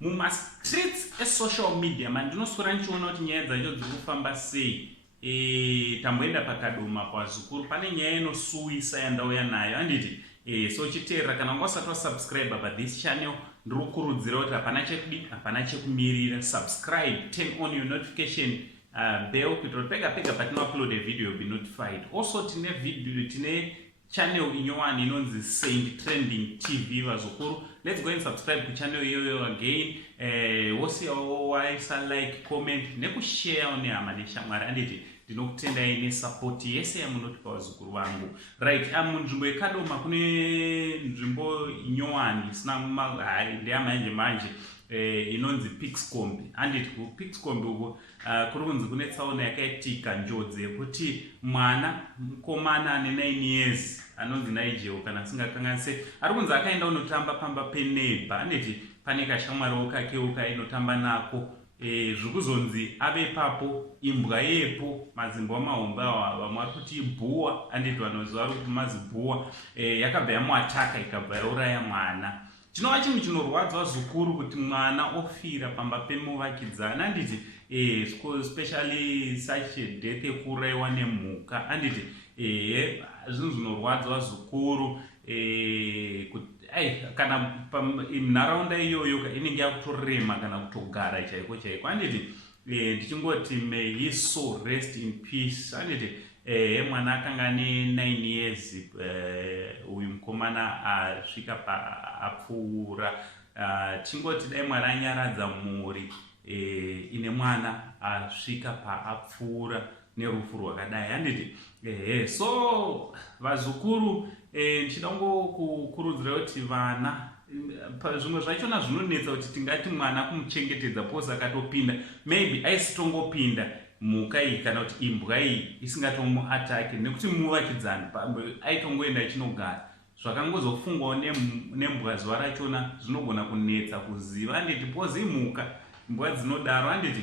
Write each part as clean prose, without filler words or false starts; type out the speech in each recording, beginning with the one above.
Mumastreets esocial media mandinoswera ndichiona kuti nyaya dzacho dziri kufamba sei. Tamboenda pakadoma kwazukuru pane nyaya inosuwisa yandauya nayo handiti. So chiteerera kana wanga usati wasubscribe pa this channel ndiri kukurudzira kuti hapana chekumirira. Subscribe, turn on your notification bell kuitira pega patino upload a video you'll be notified. Also tine channel inyowani inonzi Saint Trending TV vazukuru. Let's go and subscribe to channel iyoyo again. Wosiyawaisa like, comment nekushare nehama neshamwari handiti ndinokutendai nesupport yese yamunotipa vazukuru vangu. Right, munzvimbo yekadoma kune nzvimbo inyowani isina ndeyama manje inonzi Pixcombe handiti kuPixcombe uko kuri kunzi kune tsaona yakaitika njodzi yekuti mwana mukomana ane 9 years anonzi Nigel kana singakanganise ari kunzi akaenda unotamba pamba peneighbor handiti pane kashamwariwo kakewo kainotamba nako zvikuzonzi ave papo imbwa yepo mazimbo amahomba vamwe vari kuti ibhuwa handiti vanoziva vari kuti mazibhuwa yakabva yamuataka ikabva yauraya mwana. Chinova chinhu chinorwadza zvikuru kuti mwana ofira pamba pemuvakidzana handiti especially such a death yekuurayiwa nemhuka handiti zvinhu zvinorwadza zvikuru kana nharaunda iyoyo inenge yakutorema kana kutogara chaiko handiti ndichingoti may his soul rest in peace handiti mwana akanga ane 9 years uyu mukomana asvika paapfuura tingoti dai mwana anyaradza mhuri ine mwana asvika paapfuura nerufu rwakadai handiti so vazukuru ndichida kukurudzira kuti vana zvimwe zvachona zvinonetsa kuti tingati mwana kumuchengetedza pose akatopinda maybe aisitongopinda mhuka iyi kana kuti imbwa iyi isingatomuatake nekuti muvakidzani aitongoenda ichinogara zvakangozofungwawo nembwa zuva rachona zvinogona kunetsa kuziva handiti pose imhuka mbwa dzinodaro handiti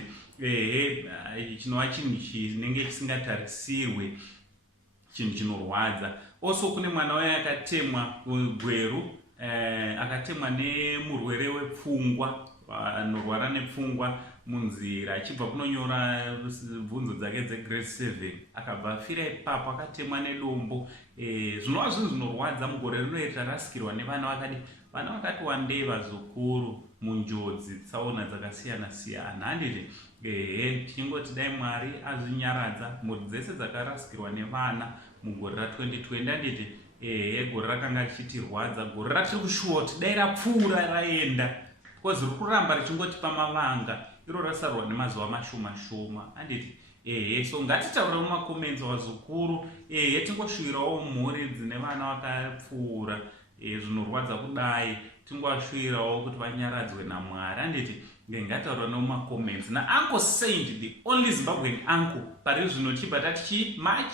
chinova chinhu chinenge chisingatarisirwe chinhu chinorwadza. Also kune mwana waye akatemwa gweru akatemwa nemurwere wepfungwa anorwara nepfungwa munzira achibva kunonyora bvunzo dzake dzegrade 7 akabva afira ipapo akatemwa nedombo. Zvinova zvinhu zvinorwadza mugore rino tarasikirwa nevana vakati wandei vazukuru munjodzi tsaona dzakasiyana siyana handiti tichingoti dai Mwari azvinyaradza mhuri dzese dzakarasikirwa nevana mugore ra2020 handiti gore rakanga richitirwadza gore ratiri kushuwa kuti dai rapfuura raenda because riri kuramba richingotipa mavanga iro rasarwa nemazuva mashoma handiti so ngatitaurira mumakomenzi vazukuru tingoshuvirawo mhuri dzine vana vakapfuura zvinorwadza kudai tingoashuvirawo kuti vanyaradzwe naMwari handiti ngataurira nomumakomenzi naUncle Saint the only Zimbabwean uncle pari zvino chibva tati chi much